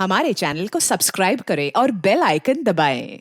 हमारे चैनल को सब्सक्राइब करें और बेल आइकन दबाएं।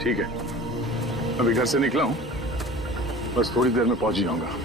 ठीक है, अभी घर से निकला हूं, बस थोड़ी देर में पहुंच ही जाऊंगा।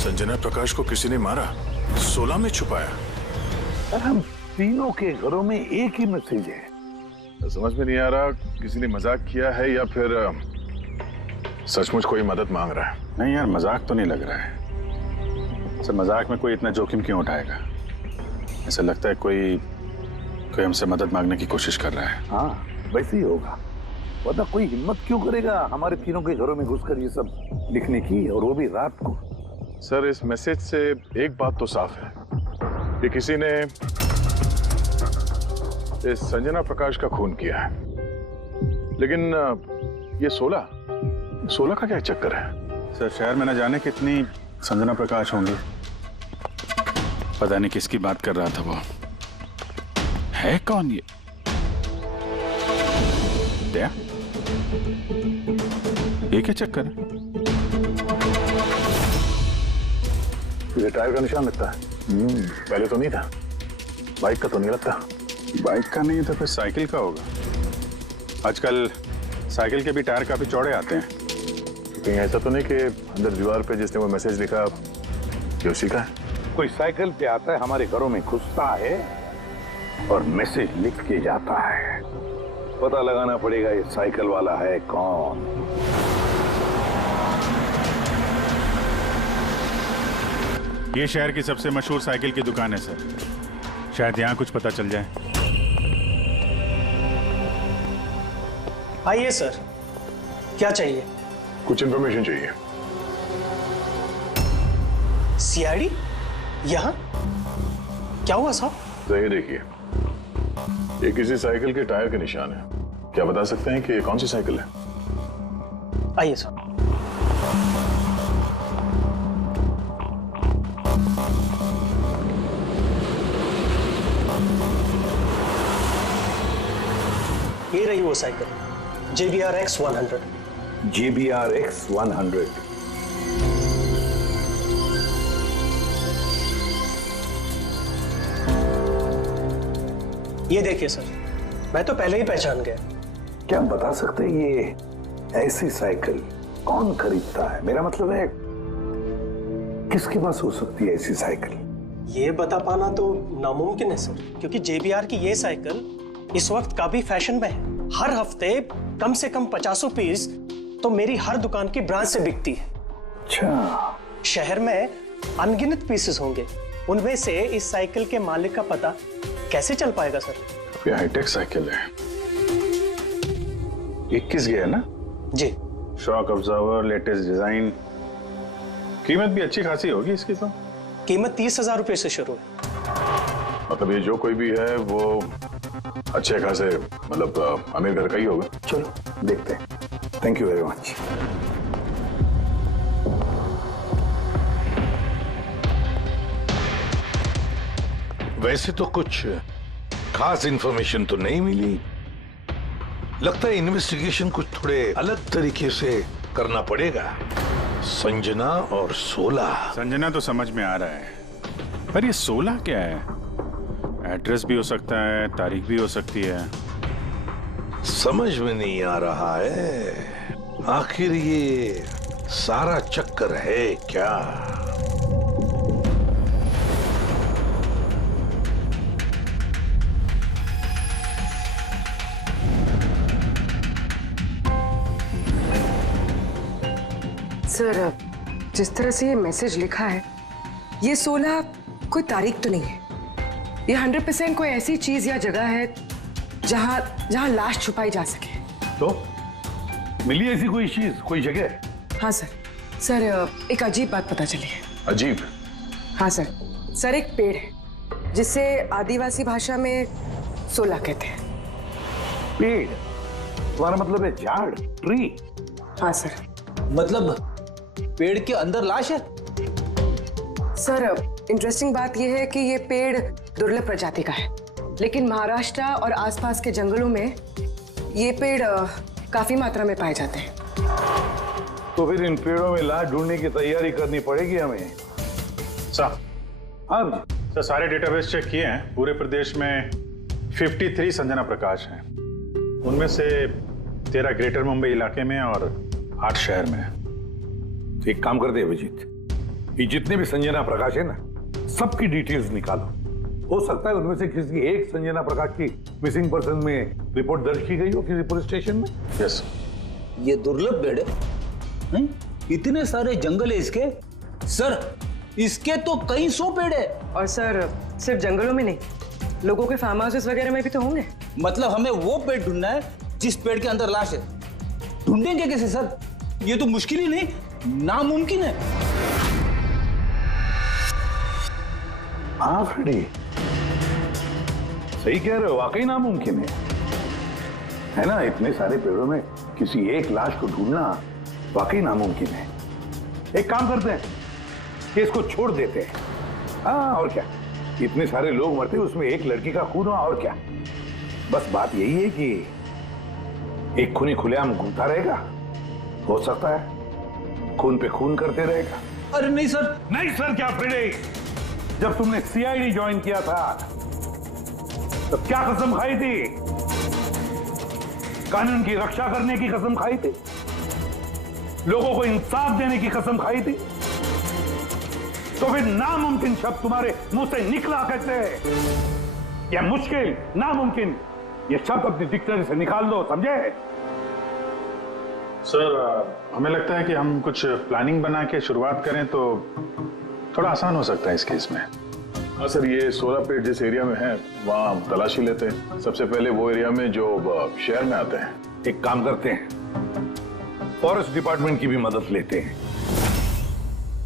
संजना प्रकाश को किसी ने मारा, 16 में छुपाया। सर, हम तीनों के घरों में एक ही मैसेज है। समझ में नहीं आ रहा किसी ने मजाक किया है या फिर सचमुच कोई मदद मांग रहा है। नहीं यार, मजाक तो नहीं लग रहा है। सर, मजाक में कोई इतना जोखिम क्यों उठाएगा? ऐसा लगता है कोई हमसे मदद मांगने की कोशिश कर रहा है। हाँ, वैसे ही होगा, वरना कोई हिम्मत क्यों करेगा हमारे तीनों के घरों में घुसकर ये सब लिखने की, और वो भी रात को। सर, इस मैसेज से एक बात तो साफ है कि किसी ने इस संजना प्रकाश का खून किया है, लेकिन ये 16 का क्या चक्कर है? सर, शहर में न जाने कितनी संजना प्रकाश होंगी, पता नहीं किसकी बात कर रहा था वो। है कौन ये? दया? ये क्या चक्कर है? ये टायर का निशान लगता है। पहले तो नहीं था। बाइक का तो नहीं लगता। बाइक का नहीं तो फिर साइकिल का होगा। आजकल साइकिल के भी टायर काफी चौड़े आते हैं। कहीं ऐसा तो नहीं कि अंदर दीवार पे जिसने वो मैसेज लिखा ये उसी का है? कोई साइकिल पे आता है, हमारे घरों में घुसता है और मैसेज लिख के जाता है। पता लगाना पड़ेगा ये साइकिल वाला है कौन। ये शहर की सबसे मशहूर साइकिल की दुकान है सर। शायद यहाँ कुछ पता चल जाए। आइए सर, क्या चाहिए? कुछ इन्फॉर्मेशन चाहिए। सीआईडी यहाँ? क्या हुआ साहब? तो ये देखिए, ये किसी साइकिल के टायर के निशान है। क्या बता सकते हैं कि ये कौन सी साइकिल है? आइए सर। ये रही वो cycle, JBR X100। JBR X100। ये देखिए सर, मैं तो पहले ही पहचान गया। क्या आप बता सकते हैं ये ऐसी साइकिल कौन खरीदता है? मेरा मतलब है किसके पास हो सकती है ऐसी साइकिल? ये बता पाना तो नामुमकिन है सर, क्योंकि JBR की ये साइकिल इस वक्त काफी फैशन में है। हर हफ्ते कम से कम 50 पीस तो मेरी हर दुकान की ब्रांच से बिकती है। अच्छा, शहर में अनगिनत पीसेस होंगे, उनमें से इस साइकिल के मालिक का पता कैसे चल पाएगा सर? ये हाईटेक साइकिल है। 21 गियर ना? जी। Shock absorber, latest design. कीमत भी अच्छी खासी होगी इसकी तो। कीमत 30,000 रुपए से शुरू है। मतलब ये जो कोई भी है वो अच्छे खासे मतलब अमीर घर का ही होगा। चलो देखते हैं। Thank you very much. वैसे तो कुछ खास इंफॉर्मेशन तो नहीं मिली। लगता है इन्वेस्टिगेशन कुछ थोड़े अलग तरीके से करना पड़ेगा। संजना और 16। संजना तो समझ में आ रहा है, पर ये 16 क्या है? एड्रेस भी हो सकता है, तारीख भी हो सकती है। समझ में नहीं आ रहा है आखिर ये सारा चक्कर है क्या? सर, जिस तरह से ये मैसेज लिखा है, ये 16 कोई तारीख तो नहीं है। ये 100% कोई ऐसी चीज या जगह है जहां लाश छुपाई जा सके। तो मिली ऐसी कोई चीज, कोई जगह? हाँ सर। सर, एक अजीब बात पता चली है। अजीब? हाँ सर, एक पेड़ है जिसे आदिवासी भाषा में 16 कहते हैं। पेड़? तुम्हारा मतलब है झाड़, ट्री? हाँ सर। मतलब पेड़ के अंदर लाश है? सर, इंटरेस्टिंग बात यह है कि ये पेड़ दुर्लभ प्रजाति का है, लेकिन महाराष्ट्र और आसपास के जंगलों में ये पेड़ काफी मात्रा में पाए जाते हैं। तो फिर इन पेड़ों में लाश ढूंढने की तैयारी करनी पड़ेगी हमें। साहब, हाँ सर, सारे डेटाबेस चेक किए हैं। पूरे प्रदेश में 53 संजना प्रकाश हैं। उनमें से 13 ग्रेटर मुंबई इलाके में और 8 शहर में है। तो एक काम कर दे अभिजीत, ये जितने भी संजना प्रकाश है ना, सबकी डिटेल्स निकालो। हो सकता है उनमें से किसी एक संजना प्रकाश की मिसिंग पर्सन में रिपोर्ट दर्ज की गई हो किसी पुलिस स्टेशन में। यस। ये दुर्लभ पेड़ है? इतने सारे जंगल है इसके? सर, इसके तो कई 100 पेड़ है। और सर, सिर्फ जंगलों में नहीं, लोगों के फार्म हाउसेस वगैरह में भी तो होंगे। मतलब हमें वो पेड़ ढूंढना है जिस पेड़ के अंदर लाश है। ढूंढेंगे कैसे सर? ये तो मुश्किल ही नहीं, नामुमकिन है। हाँ फ्रेडी, सही कह रहे हो, वाकई नामुमकिन है ना? इतने सारे पेड़ों में किसी एक लाश को ढूंढना वाकई नामुमकिन है। एक काम करते हैं कि इसको छोड़ देते हैं। हाँ, और क्या, इतने सारे लोग मरते उसमें एक लड़की का खून हुआ और क्या। बस बात यही है कि एक खूनी खुलेआम घूमता रहेगा, हो सकता है खून पे खून करते रहेगा। अरे नहीं सर। नहीं सर क्या फिरे? जब तुमने सीआईडी ज्वाइन किया था तब क्या कसम खाई थी? कानून की रक्षा करने की कसम खाई थी, लोगों को इंसाफ देने की कसम खाई थी। तो फिर नामुमकिन शब्द तुम्हारे मुंह से निकला कैसे? या मुश्किल, नामुमकिन, ये शब्द अपनी डिक्शनरी से निकाल दो, समझे? सर हमें लगता है कि हम कुछ प्लानिंग बना के शुरुआत करें तो थोड़ा आसान हो सकता है इस केस में। हाँ सर, ये 16 पेड़ जिस एरिया में है वहाँ हम तलाशी लेते हैं। सबसे पहले वो एरिया में जो शहर में आते हैं। एक काम करते हैं, फॉरेस्ट डिपार्टमेंट की भी मदद लेते हैं।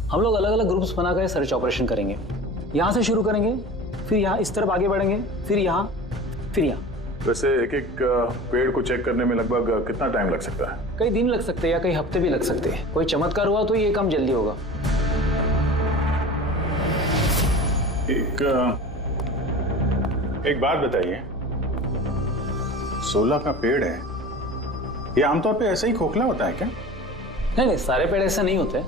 हम लोग अलग अलग ग्रुप्स बनाकर सर्च ऑपरेशन करेंगे। यहाँ से शुरू करेंगे, फिर यहाँ इस तरफ आगे बढ़ेंगे, फिर यहाँ, फिर यहाँ। वैसे एक एक पेड़ को चेक करने में लगभग कितना टाइम लग सकता है? कई दिन लग सकते हैं या कई हफ्ते भी लग सकते हैं। कोई चमत्कार हुआ तो ये काम जल्दी होगा। एक बात बताइए, 16 का पेड़ है, ये आमतौर पे ऐसे ही खोखला होता है क्या? नहीं नहीं, सारे पेड़ ऐसे नहीं होते।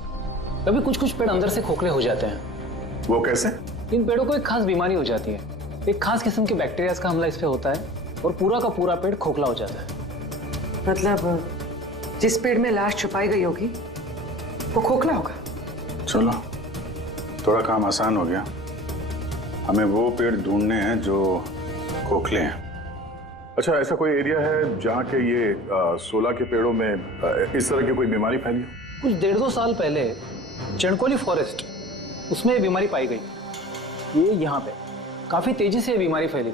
कभी कुछ कुछ पेड़ अंदर से खोखले हो जाते हैं। वो कैसे? इन पेड़ों को एक खास बीमारी हो जाती है। एक खास किस्म के बैक्टीरियाज का हमला इस पे होता है और पूरा का पूरा पेड़ खोखला हो जाता है। मतलब जिस पेड़ में लाश छुपाई गई होगी वो खोखला होगा। चलो थोड़ा काम आसान हो गया। हमें वो पेड़ ढूंढने हैं जो खोखले हैं। अच्छा, ऐसा कोई एरिया है जहाँ के ये 16 के पेड़ों में इस तरह की कोई बीमारी फैली? कुछ 1.5-2 साल पहले चणकोली फॉरेस्ट, उसमें ये बीमारी पाई गई। ये यहाँ पे काफी तेजी से ये बीमारी फैली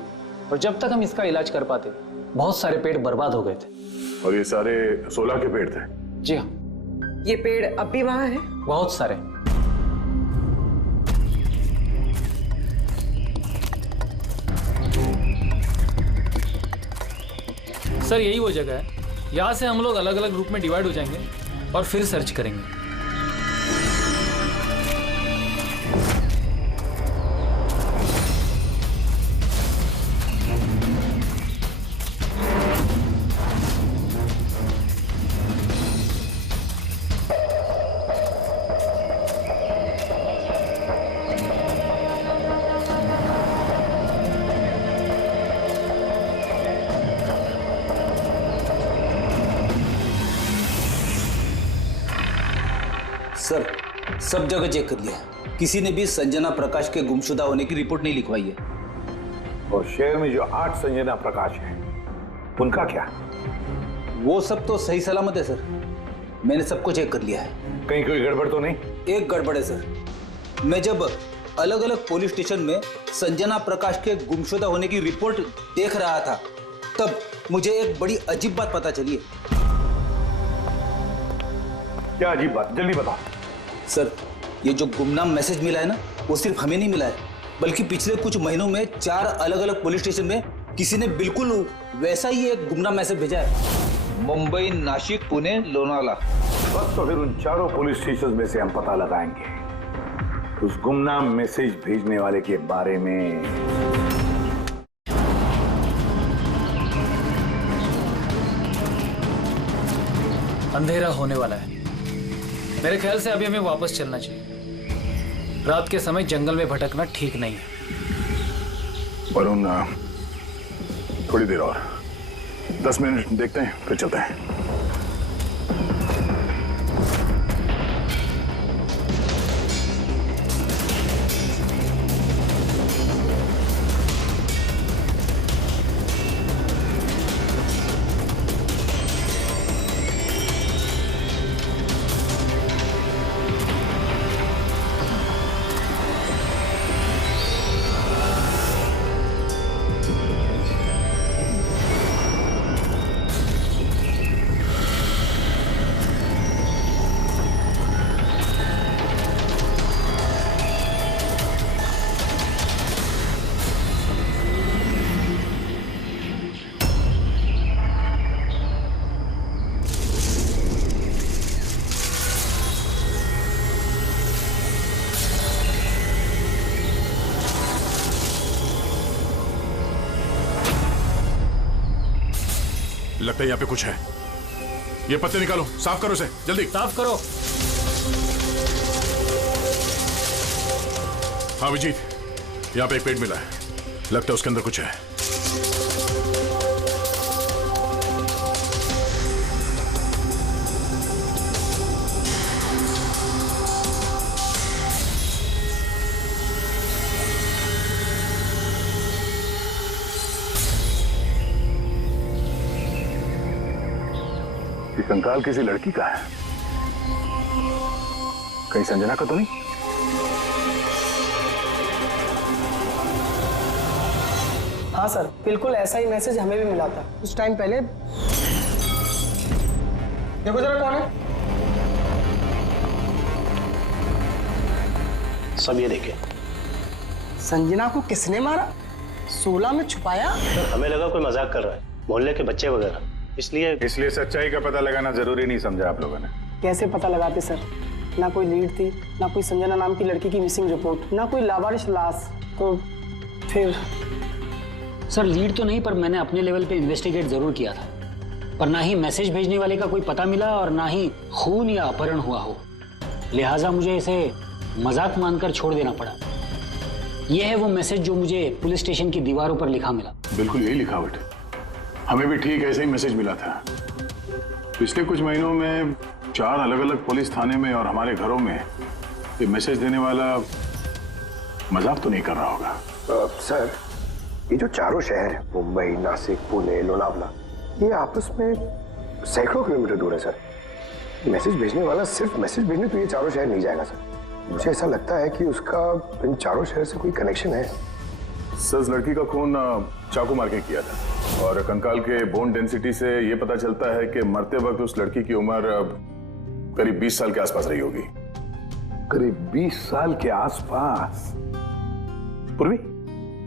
और जब तक हम इसका इलाज कर पाते बहुत सारे पेड़ बर्बाद हो गए थे। और ये सारे 16 के पेड़ थे? जी हाँ। ये पेड़ अब भी वहां है? बहुत सारे। सर यही वो जगह है। यहाँ से हम लोग अलग अलग ग्रुप में डिवाइड हो जाएंगे और फिर सर्च करेंगे। सर सब जगह चेक कर लिया, किसी ने भी संजना प्रकाश के गुमशुदा होने की रिपोर्ट नहीं लिखवाई है। और शहर में जो 8 संजना प्रकाश हैं, उनका क्या? वो सब तो सही सलामत है सर, मैंने सबको चेक कर लिया है। कहीं कोई गड़बड़ तो नहीं? एक गड़बड़ है सर। मैं जब अलग अलग पुलिस स्टेशन में संजना प्रकाश के गुमशुदा होने की रिपोर्ट देख रहा था तब मुझे एक बड़ी अजीब बात पता चली है। क्या अजीब बात? जल्दी बताओ। सर ये जो गुमनाम मैसेज मिला है ना, वो सिर्फ हमें नहीं मिला है, बल्कि पिछले कुछ महीनों में 4 अलग अलग पुलिस स्टेशन में किसी ने बिल्कुल वैसा ही एक गुमनाम मैसेज भेजा है। मुंबई, नासिक, पुणे, लोनावाला। बस तो फिर उन चारों पुलिस स्टेशन में से हम पता लगाएंगे उस गुमनाम मैसेज भेजने वाले के बारे में। अंधेरा होने वाला है, मेरे ख्याल से अभी हमें वापस चलना चाहिए। रात के समय जंगल में भटकना ठीक नहीं है। वरुण, थोड़ी देर और 10 मिनट देखते हैं फिर चलते हैं। लगता है यहाँ पे कुछ है। ये पत्ते निकालो, साफ करो इसे, जल्दी साफ करो। हाँ विजीत, यहाँ पे एक पेट मिला है, लगता है उसके अंदर कुछ है। ये कंकाल किसी लड़की का है, कहीं संजना का तो नहीं? हाँ सर, बिल्कुल ऐसा ही मैसेज हमें भी मिला था कुछ टाइम पहले। देखो जरा कौन है। सब ये देखिए। संजना को किसने मारा? 16 में छुपाया? सर हमें लगा कोई मजाक कर रहा है, मोहल्ले के बच्चे वगैरह, इसलिए सच्चाई का पता लगाना जरूरी नहीं समझा आप लोगों ने? कैसे पता लगाते सर? ना कोई लीड थी, ना कोई संजना नाम की लड़की की मिसिंग रिपोर्ट, ना कोई लावारिश लाश, तो फिर सर लीड तो नहीं, पर मैंने अपने लेवल पे इन्वेस्टिगेट जरूर किया था, पर ना ही मैसेज भेजने वाले का कोई पता मिला और ना ही खून या अपहरण हुआ हो, लिहाजा मुझे इसे मजाक मानकर छोड़ देना पड़ा। यह है वो मैसेज जो मुझे पुलिस स्टेशन की दीवारों पर लिखा मिला। बिल्कुल यही लिखावट है, हमें भी ठीक ऐसे ही मैसेज मिला था। पिछले कुछ महीनों में 4 अलग-अलग पुलिस थाने में और हमारे घरों में ये मैसेज देने वाला मजाक तो नहीं कर रहा होगा। सर, ये जो चारों शहर हैं, मुंबई, नासिक, पुणे, लोनावला, ये आपस में सैकड़ों किलोमीटर दूर है सर। मैसेज भेजने वाला सिर्फ मैसेज भेजने तो ये चारों शहर नहीं जाएगा सर। मुझे ऐसा लगता है कि उसका इन चारों शहर से कोई कनेक्शन है। सर उस लड़की का खून चाकू मार के किया था और कंकाल के बोन डेंसिटी से ये पता चलता है कि मरते वक्त उस लड़की की उम्र करीब 20 साल के आसपास रही होगी। करीब 20 साल के आसपास। पूर्वी,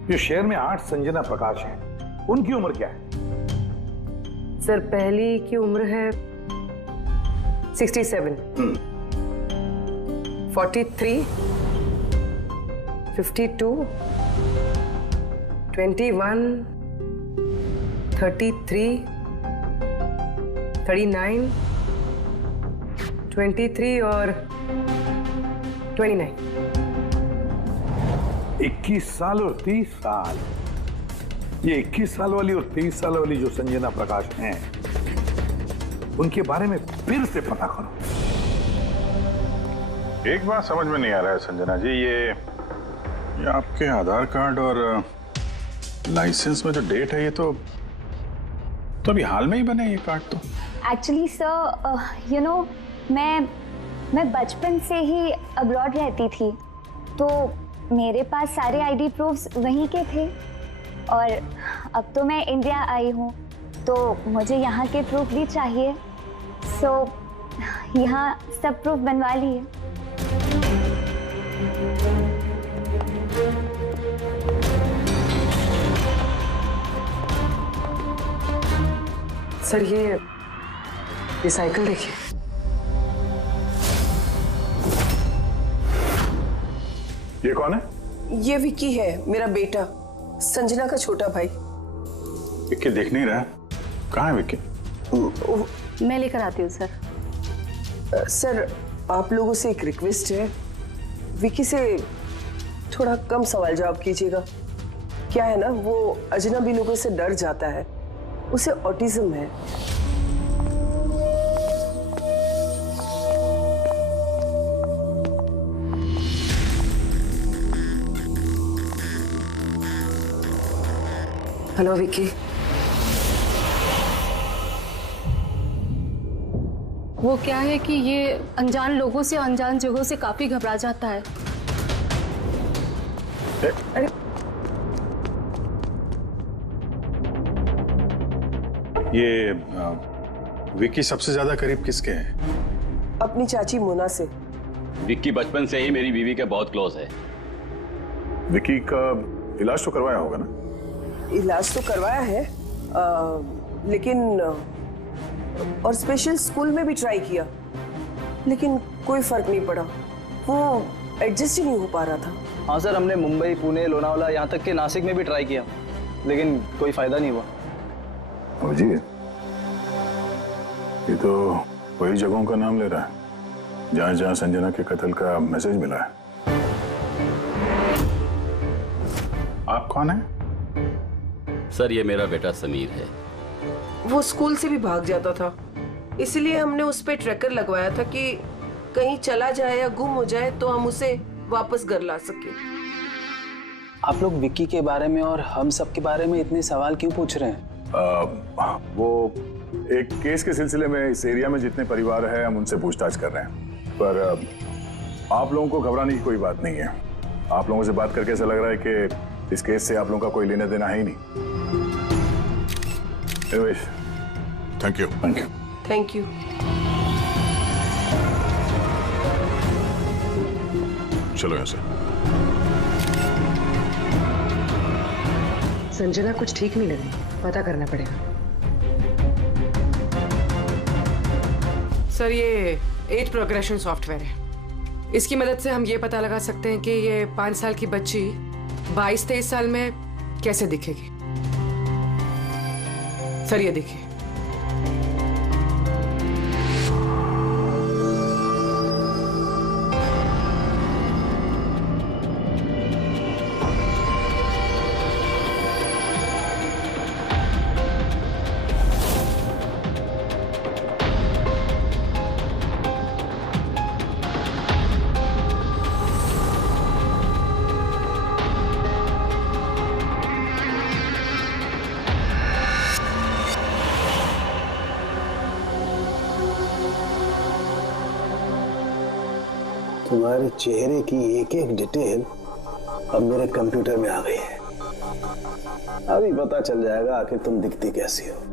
जो शहर में 8 संजना प्रकाश हैं, उनकी उम्र क्या है? सर पहली की उम्र है 67, 43, 52, 21, 33, 39, 23 और 29। 21 साल और 30 साल। ये 21 साल वाली और 30 साल वाली जो संजना प्रकाश हैं, उनके बारे में फिर से पता करो। एक बात समझ में नहीं आ रहा है संजना जी, ये आपके आधार कार्ड और लाइसेंस में जो डेट है ये तो अभी हाल में ही बने ये कार्ड तो। एक्चुअली सर यू नो मैं बचपन से ही अब्रॉड रहती थी, तो मेरे पास सारे आईडी प्रूफ्स वहीं के थे और अब तो मैं इंडिया आई हूँ तो मुझे यहाँ के प्रूफ भी चाहिए, सो यहाँ सब प्रूफ बनवा लिए। सर ये साइकिल देखिए। ये कौन है? ये विक्की है, मेरा बेटा, संजना का छोटा भाई। विक्की देख नहीं रहा, कहाँ है विक्की? मैं लेकर आती हूँ सर। सर आप लोगों से एक रिक्वेस्ट है, विक्की से थोड़ा कम सवाल जवाब कीजिएगा। क्या है ना, वो अजनबी लोगों से डर जाता है, उसे ऑटिज्म है। हेलो विक्की। वो क्या है कि ये अनजान लोगों से, अनजान जगहों से काफी घबरा जाता है। अरे ये विक्की सबसे ज्यादा करीब किसके हैं? अपनी चाची मोना से। विक्की बचपन से ही मेरी बीवी के बहुत क्लोज है। विक्की का इलाज तो करवाया होगा ना? इलाज तो करवाया है, लेकिन और स्पेशल स्कूल में भी ट्राई किया, लेकिन कोई फर्क नहीं पड़ा। वो एडजस्ट ही नहीं हो पा रहा था। हाँ सर, हमने मुंबई, पुणे, लोनावाला, यहाँ तक के नासिक में भी ट्राई किया, लेकिन कोई फायदा नहीं हुआ। जी, ये तो वही जगहों का नाम ले रहा है जहां जहां संजना के कत्ल का मैसेज मिला है। आप कौन हैं? सर, ये मेरा बेटा समीर है। वो स्कूल से भी भाग जाता था, इसलिए हमने उस पे ट्रैकर लगवाया था कि कहीं चला जाए या गुम हो जाए तो हम उसे वापस घर ला सके। आप लोग विक्की के बारे में और हम सब के बारे में इतने सवाल क्यों पूछ रहे हैं? वो एक केस के सिलसिले में इस एरिया में जितने परिवार हैं हम उनसे पूछताछ कर रहे हैं, पर आप लोगों को घबराने की कोई बात नहीं है। आप लोगों से बात करके ऐसा लग रहा है कि इस केस से आप लोगों का कोई लेना देना है ही नहीं। Thank you. Thank you. Thank you. चलो यहाँ से। संजना कुछ ठीक नहीं लग रही, पता करना पड़ेगा। सर, ये एज प्रोग्रेशन सॉफ्टवेयर है। इसकी मदद से हम ये पता लगा सकते हैं कि ये 5 साल की बच्ची 22-23 साल में कैसे दिखेगी। सर, ये देखिए। तुम्हारे चेहरे की एक एक डिटेल अब मेरे कंप्यूटर में आ गई है। अभी पता चल जाएगा आखिर तुम दिखती कैसी हो।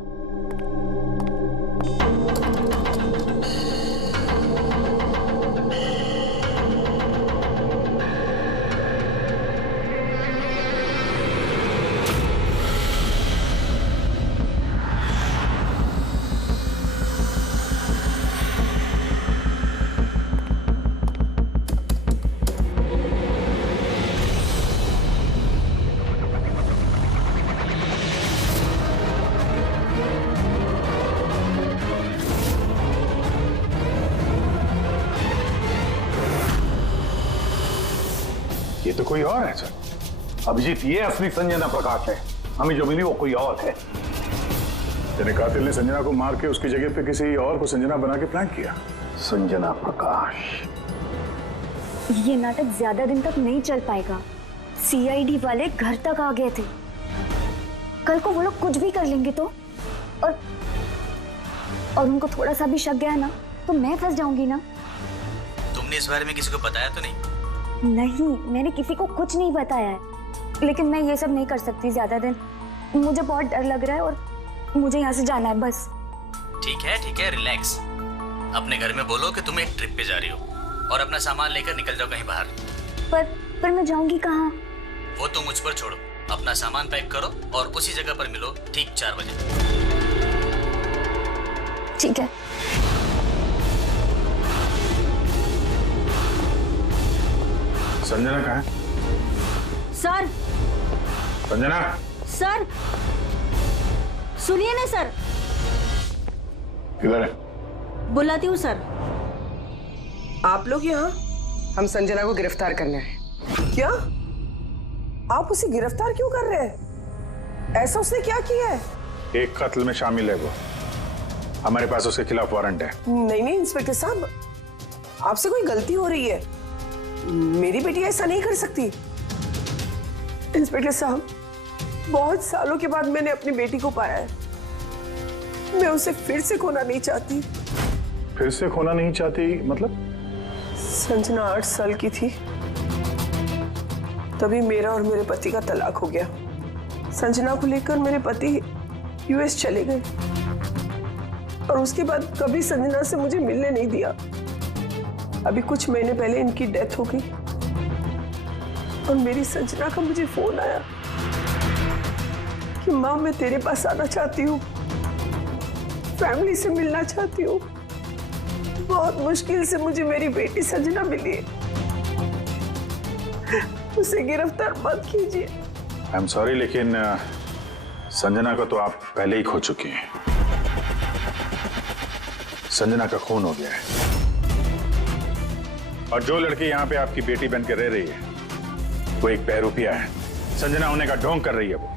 ये तो कोई और है सर। अभिजीत, ये असली संजना प्रकाश है। हमें जो मिली वो कोई और है। तेरे कातिल ने संजना को मार के उसकी जगह पे किसी और को संजना बना के प्लान किया। संजना प्रकाश। ये नाटक ज्यादा दिन तक नहीं चल पाएगा। सीआईडी वाले घर तक आ गए थे। कल को वो लोग कुछ भी कर लेंगे तो, और उनको थोड़ा सा भी शक गया ना तो मैं फंस जाऊंगी ना। तुमने इस बारे में किसी को बताया तो नहीं? नहीं, मैंने किसी को कुछ नहीं बताया है, लेकिन मैं ये सब नहीं कर सकती ज्यादा दिन। मुझे बहुत डर लग रहा है और मुझे यहाँ से जाना है बस। ठीक है, रिलैक्स। अपने घर में बोलो कि तुम एक ट्रिप पे जा रही हो और अपना सामान लेकर निकल जाओ कहीं बाहर। पर मैं जाऊंगी कहाँ? वो तो मुझ पर छोड़ो। अपना सामान पैक करो और उसी जगह पर मिलो ठीक 4 बजे। ठीक है। संजना कहाँ है? सर। संजना। सर, सुनिए ना सर। किधर है? बुलाती हूँ सर। आप लोग यहाँ? हम संजना को गिरफ्तार करने आए। क्या? आप उसे गिरफ्तार क्यों कर रहे हैं? ऐसा उसने क्या किया है? एक कत्ल में शामिल है वो। हमारे पास उसके खिलाफ वारंट है। नहीं इंस्पेक्टर साहब, आपसे कोई गलती हो रही है। मेरी बेटी ऐसा नहीं कर सकती। इंस्पेक्टर साहब, बहुत सालों के बाद मैंने अपनी बेटी को पाया है। मैं उसे फिर से खोना नहीं चाहती। फिर से खोना नहीं चाहती मतलब? संजना 8 साल की थी, तभी मेरा और मेरे पति का तलाक हो गया। संजना को लेकर मेरे पति यूएस चले गए और उसके बाद कभी संजना से मुझे मिलने नहीं दिया। अभी कुछ महीने पहले इनकी डेथ हो गई और मेरी संजना का मुझे फोन आया कि माँ, मैं तेरे पास आना चाहती हूँ, फैमिली से मिलना चाहती हूँ। बहुत मुश्किल से मुझे मेरी बेटी संजना मिली है। उसे गिरफ्तार मत कीजिए। आई एम सॉरी, लेकिन संजना को तो आप पहले ही खो चुकी हैं। संजना का खून हो गया है और जो लड़की यहाँ पे आपकी बेटी बन के रह रही है वो एक बहरूपिया है। संजना होने का ढोंग कर रही है वो।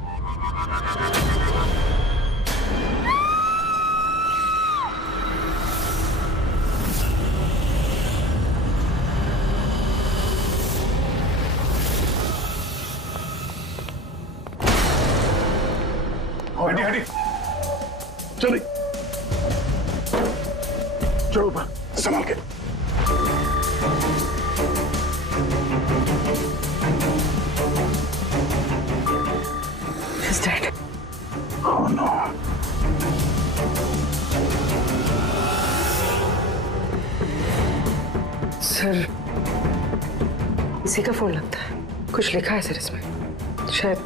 हटी हटी चलो चलो ऊपर संभाल के। He's dead. Oh no. Sir, इसी का फोन लगता है। कुछ लिखा है सर इसमें। शायद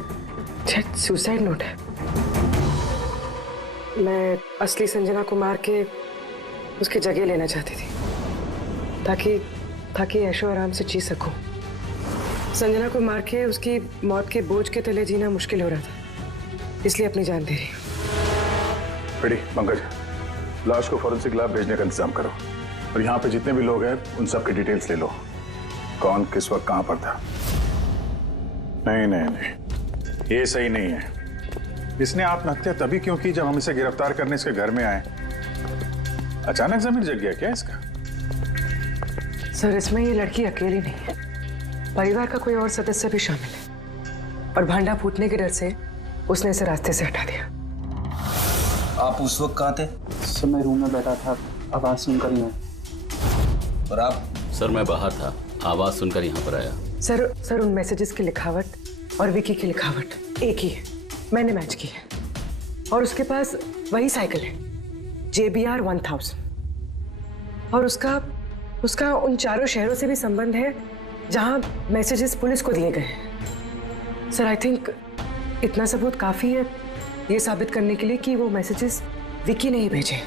सुसाइड नोट है। मैं असली संजना को मार के उसकी जगह लेना चाहती थी ताकि ऐशो आराम से जी सकूं। संजना को मार के उसकी मौत के बोझ के तले जीना मुश्किल हो रहा था, इसलिए अपनी जान दे रही। बेटी पंकज, लाश को फॉरेंसिक लैब भेजने का इंतजाम करो और यहाँ पे जितने भी लोग हैं उन सब की डिटेल्स ले लो। कौन किस वक्त कहाँ पर था। नहीं नहीं नहीं, ये सही नहीं है। इसने आत्महत्या तभी क्यों की जब हम इसे गिरफ्तार करने इसके घर में आए। अचानक जमीन जग गया क्या इसका? सर, इसमें ये लड़की अकेली नहीं है, परिवार का कोई और सदस्य भी शामिल है और भांडा फूटने के डर से उसने इसे रास्ते से हटा दिया। आप उस वक्त कहाँ थे? सर मैं रूम में बैठा था, आवाज सुनकर ही। और आप? सर मैं बाहर था, आवाज सुनकर यहाँ पर आया। सर उन मैसेजेस की लिखावट और विकी की लिखावट एक ही है, मैंने मैच की है। और उसके पास वही साइकिल है JBR 1000 और उसका उन चारों शहरों से भी संबंध है जहां मैसेजेस पुलिस को दिए गए हैं। सर आई थिंक इतना सबूत काफी है ये साबित करने के लिए कि वो मैसेजेस विकी ने ही भेजे।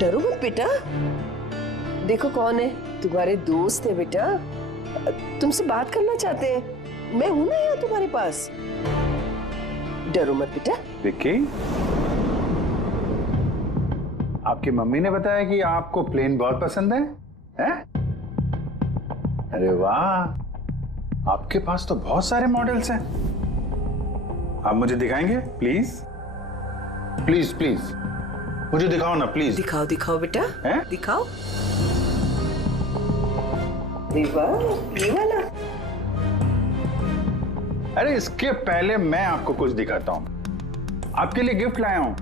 डरो मत बेटा, देखो कौन है, तुम्हारे दोस्त है बेटा, तुमसे बात करना चाहते हैं। मैं हूं ना यहाँ तुम्हारे पास, डरो मत बेटा। विक्की, आपकी मम्मी ने बताया कि आपको प्लेन बहुत पसंद है, हैं? अरे वाह, आपके पास तो बहुत सारे मॉडल्स हैं। आप मुझे दिखाएंगे प्लीज? प्लीज प्लीज मुझे दिखाओ ना प्लीज। दिखाओ दिखाओ बेटा, हैं? दिखाओ। ये वाला। अरे इसके पहले मैं आपको कुछ दिखाता हूं। आपके लिए गिफ्ट लाया हूं,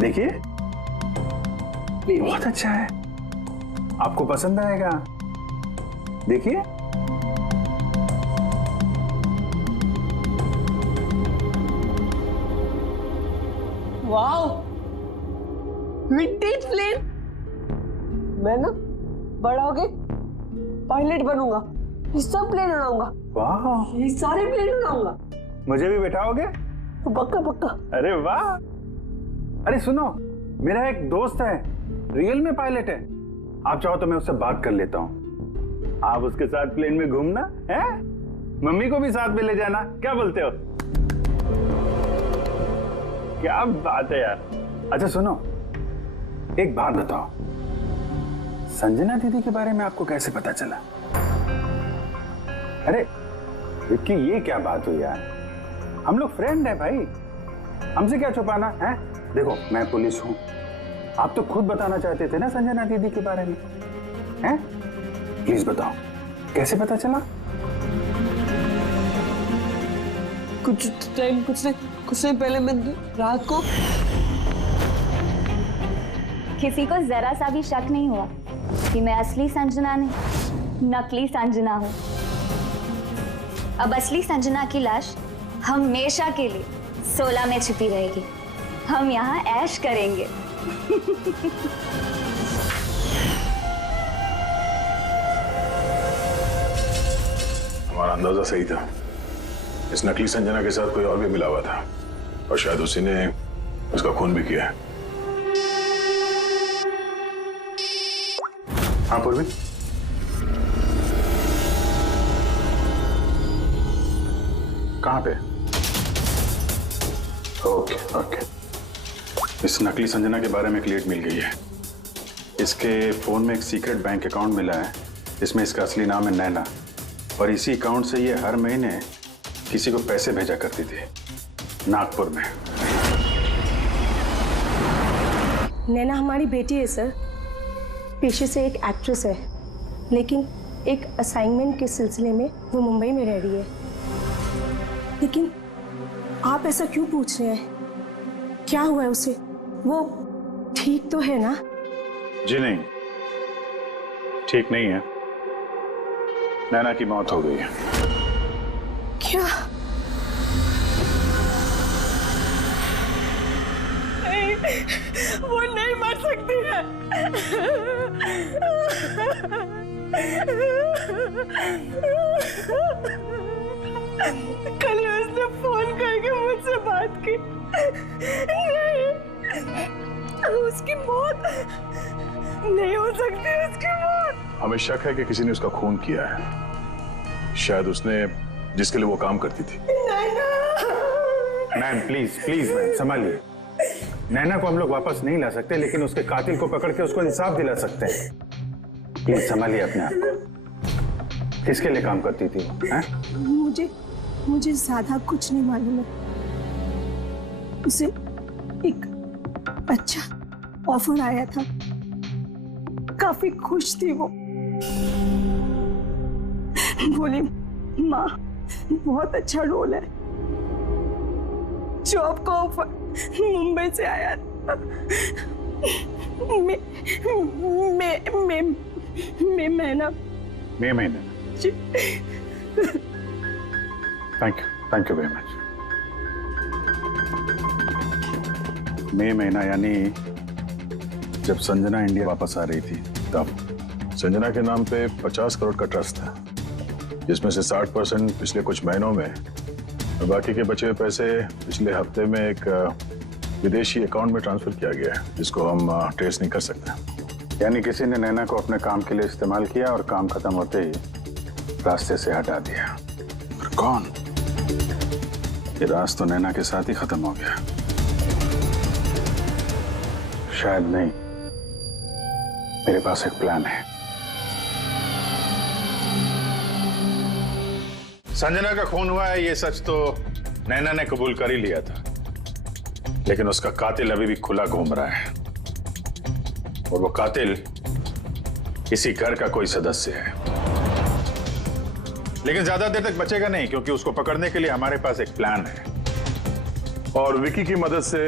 देखिए। बहुत अच्छा है, आपको पसंद आएगा, देखिए। Wow, vintage plane. मैं ना बड़ा होके पायलट बनूंगा, ये सब प्लेन उड़ाऊंगा। वाह, ये सारे प्लेन उड़ाऊंगा। मुझे भी बैठाओगे? पक्का पक्का। अरे वाह। अरे सुनो, मेरा एक दोस्त है, रियल में पायलट है। आप चाहो तो मैं उससे बात कर लेता हूँ। आप उसके साथ प्लेन में घूमना है, मम्मी को भी साथ में ले जाना, क्या बोलते हो? क्या बात है यार। अच्छा सुनो, एक बात बताओ, संजना दीदी के बारे में आपको कैसे पता चला? अरे विक्की, ये क्या बात हुई यार, हम लोग फ्रेंड हैं भाई, हमसे क्या छुपाना है? देखो मैं पुलिस हूं, आप तो खुद बताना चाहते थे ना संजना दीदी के बारे में, हैं? प्लीज बताओ, कैसे पता चला? कुछ टाइम पहले मैं रात को। किसी को जरा सा भी शक नहीं हुआ कि मैं असली संजना नहीं, नकली संजना हूँ। अब असली संजना की लाश हमेशा के लिए 16 में छिपी रहेगी। हम यहाँ ऐश करेंगे। हमारा अंदाजा सही था, इस नकली संजना के साथ कोई और भी मिला हुआ था और शायद उसी ने उसका खून भी किया है। हाँ पूर्वी, कहाँ पे? ओके ओके, इस नकली संजना के बारे में क्लियर मिल गई है। इसके फोन में एक सीक्रेट बैंक अकाउंट मिला है, इसमें इसका असली नाम है नैना, और इसी अकाउंट से ये हर महीने किसी को पैसे भेजा करती थी नागपुर में। नैना हमारी बेटी है सर, पेशे से एक एक्ट्रेस है, लेकिन एक असाइनमेंट के सिलसिले में वो मुंबई में रह रही है। लेकिन आप ऐसा क्यों पूछ रहे हैं? क्या हुआ है उसे? वो ठीक तो है ना? जी नहीं, ठीक नहीं है। नैना की मौत हो गई है। क्या? नहीं, वो नहीं मर सकती है। कल उसने फोन करके मुझसे बात की। नहीं, उसकी मौत नहीं हो सकती, उसकी मौत। हमें शक है कि किसी ने उसका खून किया है, शायद उसने जिसके लिए वो काम करती थी। मैम प्लीज प्लीज मैम संभालिए। नैना को हम लोग वापस नहीं ला सकते, लेकिन उसके कातिल को पकड़ के उसको इंसाफ दिला सकते हैं। प्लीज संभालिए अपने आप को। किसके लिए काम करती थी वो? मुझे ज्यादा कुछ नहीं मालूम है। उसे एक अच्छा ऑफर आया था, काफी खुश थी वो। बोली माँ बहुत अच्छा रोल है। जॉब का ऑफर मुंबई से आया था। मई महीने। Thank you very much. मई महीना यानी जब संजना इंडिया वापस आ रही थी तब। संजना के नाम पे 50 करोड़ का ट्रस्ट था, जिसमें से 60% पिछले कुछ महीनों में और बाकी के बचे हुए पैसे पिछले हफ्ते में एक विदेशी अकाउंट में ट्रांसफर किया गया है, जिसको हम ट्रेस नहीं कर सकते। यानी किसी ने नैना को अपने काम के लिए इस्तेमाल किया और काम खत्म होते ही रास्ते से हटा दिया। पर कौन? ये राज तो नैना के साथ ही खत्म हो गया। शायद नहीं, मेरे पास एक प्लान है। संजना का खून हुआ है ये सच तो नैना ने कबूल कर ही लिया था, लेकिन उसका कातिल अभी भी खुला घूम रहा है, और वो कातिल इसी घर का कोई सदस्य है। लेकिन ज्यादा देर तक बचेगा नहीं, क्योंकि उसको पकड़ने के लिए हमारे पास एक प्लान है, और विकी की मदद से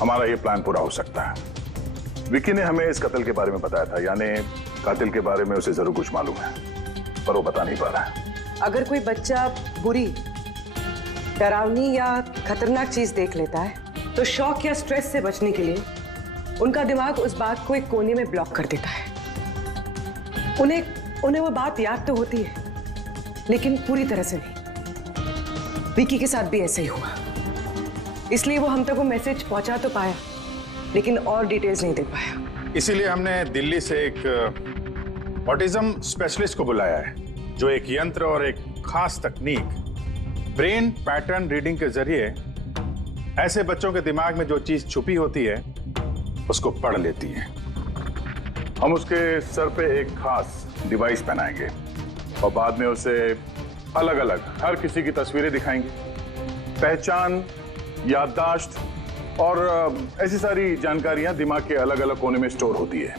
हमारा ये प्लान पूरा हो सकता है। विकी ने हमें इस कत्ल के बारे में बताया था, यानी कातिल के बारे में उसे जरूर कुछ मालूम है, पर वो बता नहीं पा रहा है। अगर कोई बच्चा बुरी, डरावनी या खतरनाक चीज देख लेता है तो शॉक या स्ट्रेस से बचने के लिए उनका दिमाग उस बात को एक कोने में ब्लॉक कर देता है। उन्हें वो बात याद तो होती है, लेकिन पूरी तरह से नहीं। विकी के साथ भी ऐसे ही हुआ, इसलिए वो हम तक वो मैसेज पहुंचा तो पाया, लेकिन और डिटेल्स नहीं दे पाया। इसीलिए हमने दिल्ली से एक ऑटिज्म स्पेशलिस्ट को बुलाया है, जो एक यंत्र और एक खास तकनीक ब्रेन पैटर्न रीडिंग के जरिए ऐसे बच्चों के दिमाग में जो चीज छुपी होती है उसको पढ़ लेती है। हम उसके सर पे एक खास डिवाइस पहनाएंगे और बाद में उसे अलग अलग हर किसी की तस्वीरें दिखाएंगे। पहचान, याददाश्त और ऐसी सारी जानकारियां दिमाग के अलग अलग कोने में स्टोर होती है,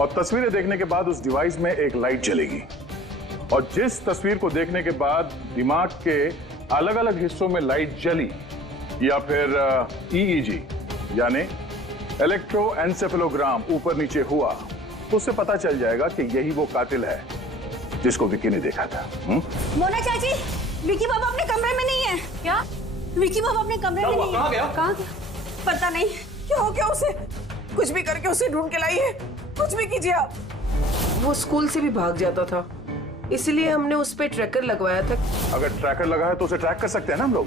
और तस्वीरें देखने के बाद उस डिवाइस में एक लाइट जलेगी, और जिस तस्वीर को देखने के बाद दिमाग के अलग अलग हिस्सों में लाइट जली या फिर EEG यानी इलेक्ट्रोएन्सेफेलोग्राम ऊपर नीचे हुआ, तो उससे पता चल जाएगा कि यही वो कातिल है जिसको विकी ने देखा था। मोना चाची, विकी बाबा अपने कमरे में नहीं है। क्या? विकी बाबा अपने कमरे में नहीं है। कहाँ गया? पता नहीं। क्या हो गया उसे? कुछ भी करके उसे ढूंढ के लाइए, कुछ भी कीजिए आप। वो स्कूल से भी भाग जाता था, इसलिए हमने उस पे ट्रैकर लगवाया था। अगर ट्रैकर लगा है तो उसे ट्रैक कर सकते हैं ना हम लोग।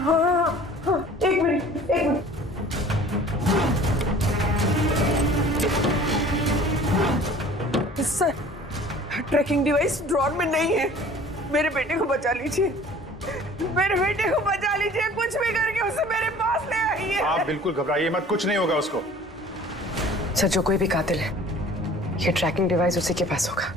हाँ हाँ हाँ, एक मिनट एक minute. Sir, tracking device drawer में नहीं है। मेरे बेटे को बचा लीजिए, मेरे बेटे को बचा लीजिए, कुछ भी करके उसे मेरे पास ले आइए। आप बिल्कुल घबराइए मत, कुछ नहीं होगा उसको। सर, जो कोई भी कातिल है, ये ट्रैकिंग डिवाइस उसी के पास होगा।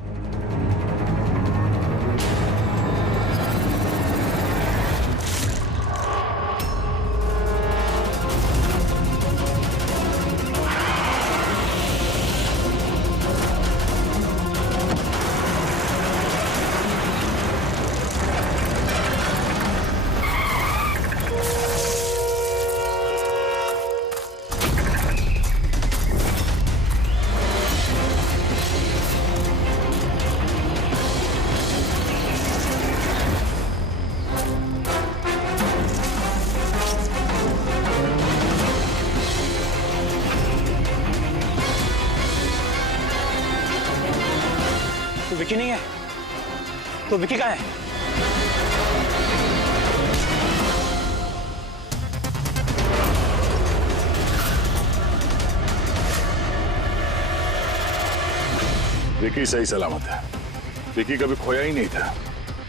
विकी नहीं है तो विकी कहाँ है? विकी सही सलामत है। विकी कभी खोया ही नहीं था,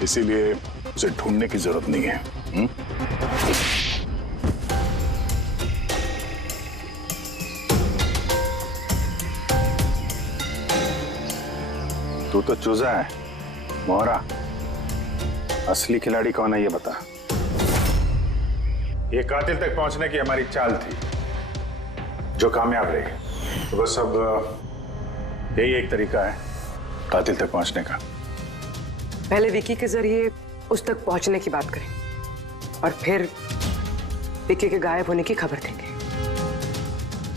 इसीलिए उसे ढूंढने की जरूरत नहीं है। तू तो चूजा है मोहरा, असली खिलाड़ी कौन है ये बता। ये कातिल तक पहुंचने की हमारी चाल थी जो कामयाब रही। तो बस अब यही एक तरीका है कातिल तक पहुंचने का। पहले विकी के जरिए उस तक पहुंचने की बात करें और फिर विकी के गायब होने की खबर देंगे।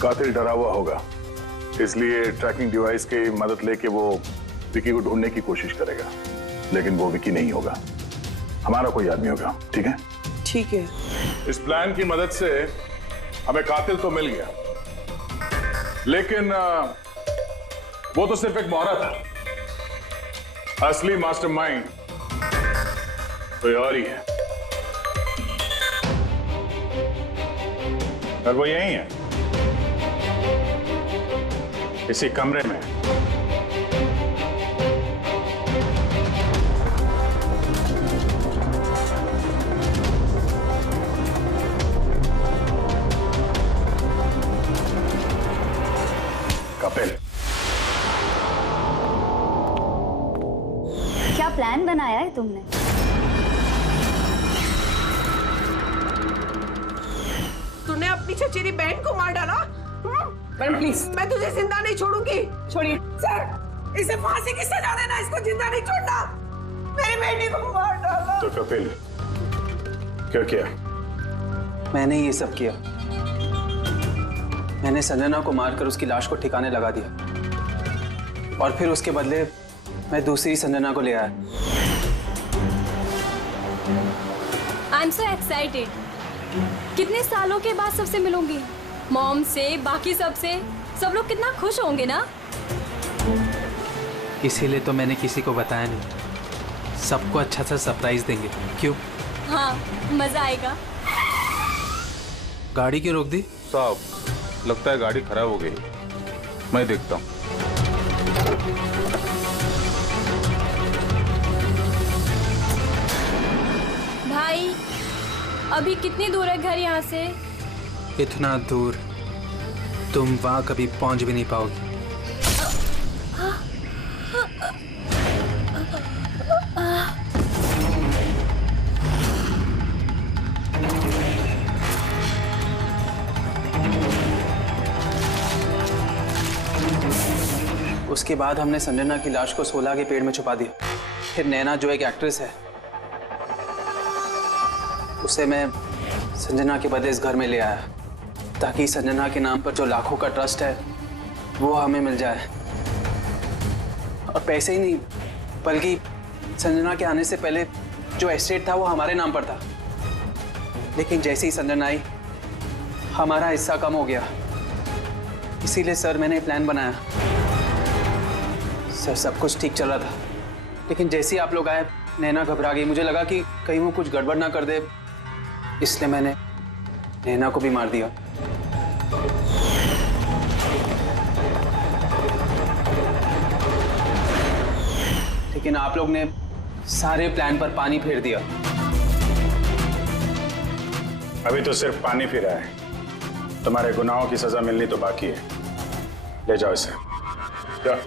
कातिल डरा हुआ होगा, इसलिए ट्रैकिंग डिवाइस की मदद लेके वो विकी को ढूंढने की कोशिश करेगा, लेकिन वो विकी नहीं होगा, हमारा कोई आदमी होगा। ठीक है? ठीक है। इस प्लान की मदद से हमें कातिल तो मिल गया, लेकिन वो तो सिर्फ एक मोहरा था। असली मास्टरमाइंड कोई और ही है, और वो यही है, इसी कमरे में। कपिल, क्या प्लान बनाया है तुमने? तूने अपनी चचेरी बहन को मार डाला? मैडम प्लीज, मैं तुझे जिंदा नहीं छोड़ूंगी। छोड़िए सर, इसे फांसी की सजा देना, इसको जिंदा नहीं छोड़ना। मेरी बेटी को मार डाला। तो कपिल क्या किया? मैंने ये सब किया। मैंने संजना को मारकर उसकी लाश को ठिकाने लगा दिया और फिर उसके बदले मैं दूसरी संजना को ले आया। I am so excited. कितने सालों के बाद सबसे मिलूंगी, मॉम से, बाकी सबसे। सब लोग कितना खुश होंगे ना। इसीलिए तो मैंने किसी को बताया नहीं। सबको अच्छा सा सरप्राइज देंगे। क्यों? हाँ, मजा आएगा। गाड़ी क्यों रोक दी? साहब, लगता है गाड़ी खराब हो गई, मैं देखता हूँ। भाई, अभी कितनी दूर है घर यहाँ से? इतना दूर तुम वहां कभी पहुंच भी नहीं पाओगी। उसके बाद हमने संजना की लाश को 16 के पेड़ में छुपा दिया। फिर नैना जो एक एक्ट्रेस है, उसे मैं संजना के बदले इस घर में ले आया ताकि संजना के नाम पर जो लाखों का ट्रस्ट है वो हमें मिल जाए। और पैसे ही नहीं, बल्कि संजना के आने से पहले जो एस्टेट था वो हमारे नाम पर था। लेकिन जैसे ही संजना आई, हमारा हिस्सा कम हो गया। इसीलिए सर मैंने प्लान बनाया। सर, सब कुछ ठीक चल रहा था, लेकिन जैसे ही आप लोग आए नैना घबरा गई। मुझे लगा कि कहीं वो कुछ गड़बड़ ना कर दे, इसलिए मैंने नैना को भी मार दिया। लेकिन आप लोग ने सारे प्लान पर पानी फेर दिया। अभी तो सिर्फ पानी फिरा है, तुम्हारे गुनाहों की सजा मिलनी तो बाकी है। ले जाओ इसे। जाओ।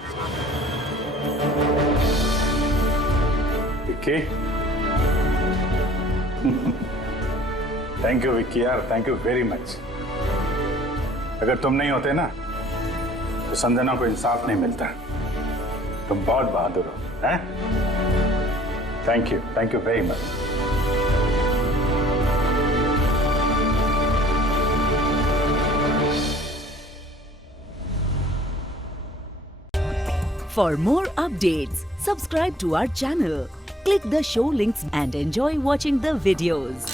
विक्की, थैंक यू विक्की यार, थैंक यू वेरी मच। अगर तुम नहीं होते ना तो संजना को इंसाफ नहीं मिलता। तुम बहुत बहादुर हो, हैं? Thank you very much. For more updates, subscribe to our channel, click the show links and enjoy watching the videos.